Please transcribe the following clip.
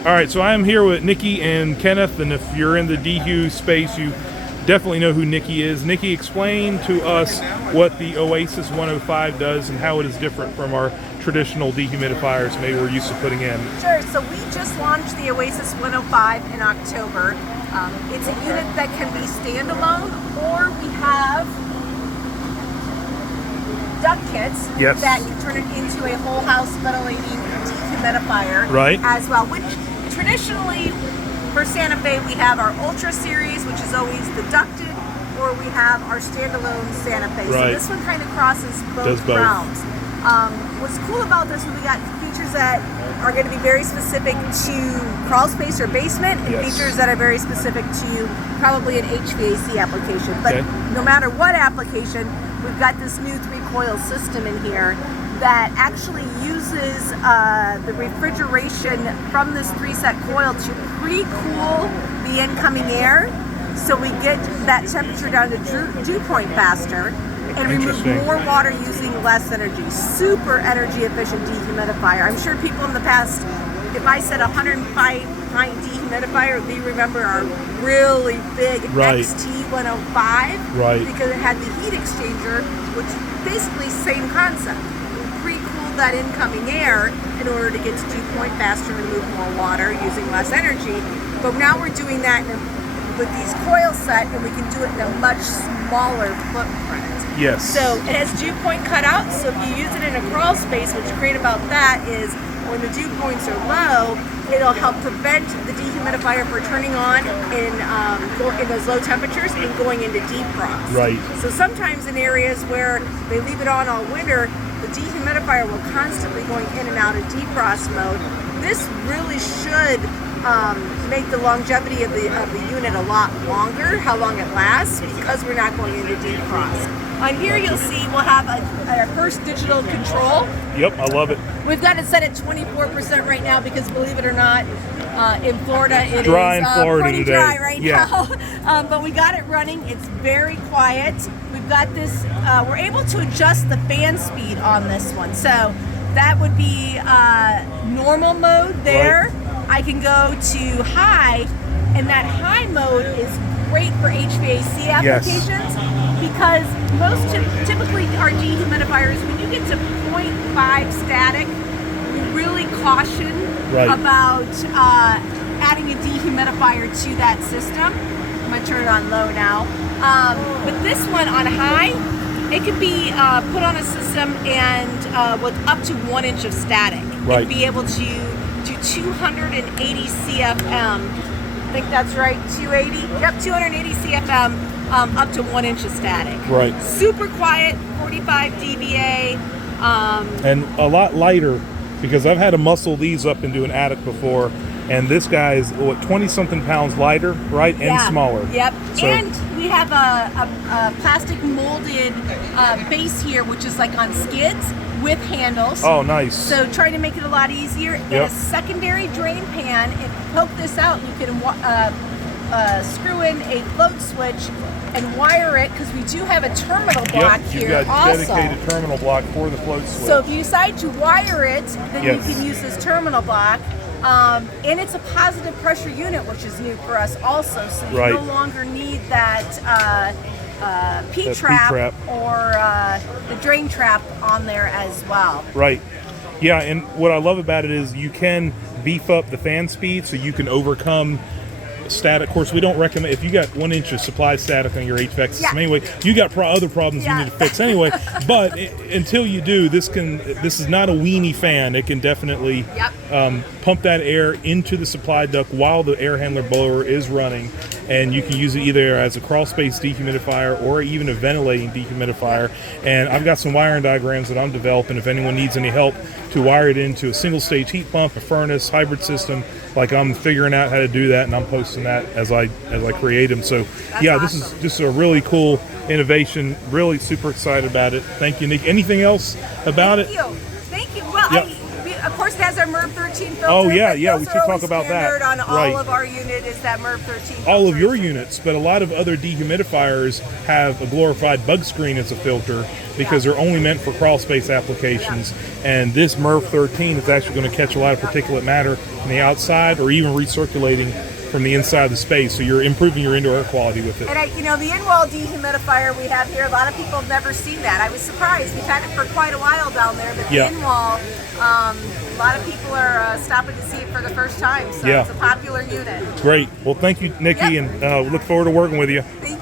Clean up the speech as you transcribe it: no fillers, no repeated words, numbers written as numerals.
All right, so I am here with Nikki and Kenneth, and if you're in the Dehu space, you definitely know who Nikki is. Nikki, explain to us what the Oasis 105 does and how it is different from our traditional dehumidifiers maybe we're used to putting in. Sure, so we just launched the Oasis 105 in October. It's a unit that can be standalone, or we have duct kits that can turn it into a whole house ventilating dehumidifier as well, which traditionally for Santa Fe we have our Ultra series, which is always the ducted, or we have our standalone Santa Fe. So this one kind of crosses both realms. What's cool about this one, we got features that are going to be very specific to crawl space or basement, and features that are very specific to probably an HVAC application. But no matter what application, we've got this new 3-coil system in here that actually uses the refrigeration from this 3-set coil to pre-cool the incoming air, so we get that temperature down to dew point faster and remove more water using less energy. Super energy efficient dehumidifier. I'm sure people in the past, if I said 105 pint dehumidifier, they remember our really big XT105 because it had the heat exchanger, which is basically same concept. Pre-cool that incoming air in order to get to dew point faster and remove more water using less energy. But now we're doing that with these coil set, and we can do it in a much smaller footprint. So it has dew point cut out, so if you use it in a crawl space, what's great about that is when the dew points are low, it'll help prevent the dehumidifier from turning on in those low temperatures and going into defrost. So sometimes in areas where they leave it on all winter, the dehumidifier will constantly going in and out of defrost mode. This really should make the longevity of the unit a lot longer, how long it lasts, because we're not going into defrost. On here you'll see we'll have our first digital control. I love it. We've got it set at 24% right now because, believe it or not, in Florida it dry is in Florida pretty today. dry right now. But we got it running. It's very quiet. We've got this, we're able to adjust the fan speed on this one. So that would be normal mode there. I can go to high, and that high mode is great for HVAC applications because most typically our dehumidifiers, when you get to 0.5 static, we really caution about adding a dehumidifier to that system. I'm going to turn it on low now. But this one on high, it can be put on a system and with up to 1 inch of static. And be able to do 280 CFM. I think that's right, 280? Yep, 280 CFM up to 1 inch of static. Super quiet, 45 dBA. And a lot lighter, because I've had to muscle these up into an attic before, and this guy is, 20-something pounds lighter, and smaller. So, and we have a plastic molded base here, which is like on skids with handles. Oh, nice. So trying to make it a lot easier. And a secondary drain pan, if you poke this out, you can screw in a float switch and wire it, because we do have a terminal block here. You've got a dedicated terminal block for the float switch. So if you decide to wire it, then you can use this terminal block. And it's a positive pressure unit, which is new for us also. So you no longer need that P-trap or the drain trap on there as well. And what I love about it is you can beef up the fan speed so you can overcome static. Of course, we don't recommend, if you got 1 inch of supply static on your HVAC system anyway, you got other problems you need to fix anyway. But until you do, this is not a weenie fan. It can definitely pump that air into the supply duct while the air handler blower is running, and you can use it either as a crawl space dehumidifier or even a ventilating dehumidifier. And I've got some wiring diagrams that I'm developing if anyone needs any help to wire it into a single stage heat pump, a furnace, hybrid system. Like, I'm figuring out how to do that, and I'm posting that as I create them. So this is just a really cool innovation. Really super excited about it. Thank you, Nick. Anything else about it? Thank you. Well, of course, it has our MERV 13 filter. Oh yeah, we should talk about that. On all of our unit is that MERV 13 filter. All of your units, but a lot of other dehumidifiers have a glorified bug screen as a filter because they're only meant for crawl space applications. And this MERV 13 is actually going to catch a lot of particulate matter from the outside or even recirculating from the inside of the space, so you're improving your indoor air quality with it. And the in-wall dehumidifier we have here, a lot of people have never seen that. I was surprised. We've had it for quite a while down there, but the in-wall, a lot of people are stopping to see it for the first time, so it's a popular unit. Great. Well, thank you, Nikki, and look forward to working with you. Thank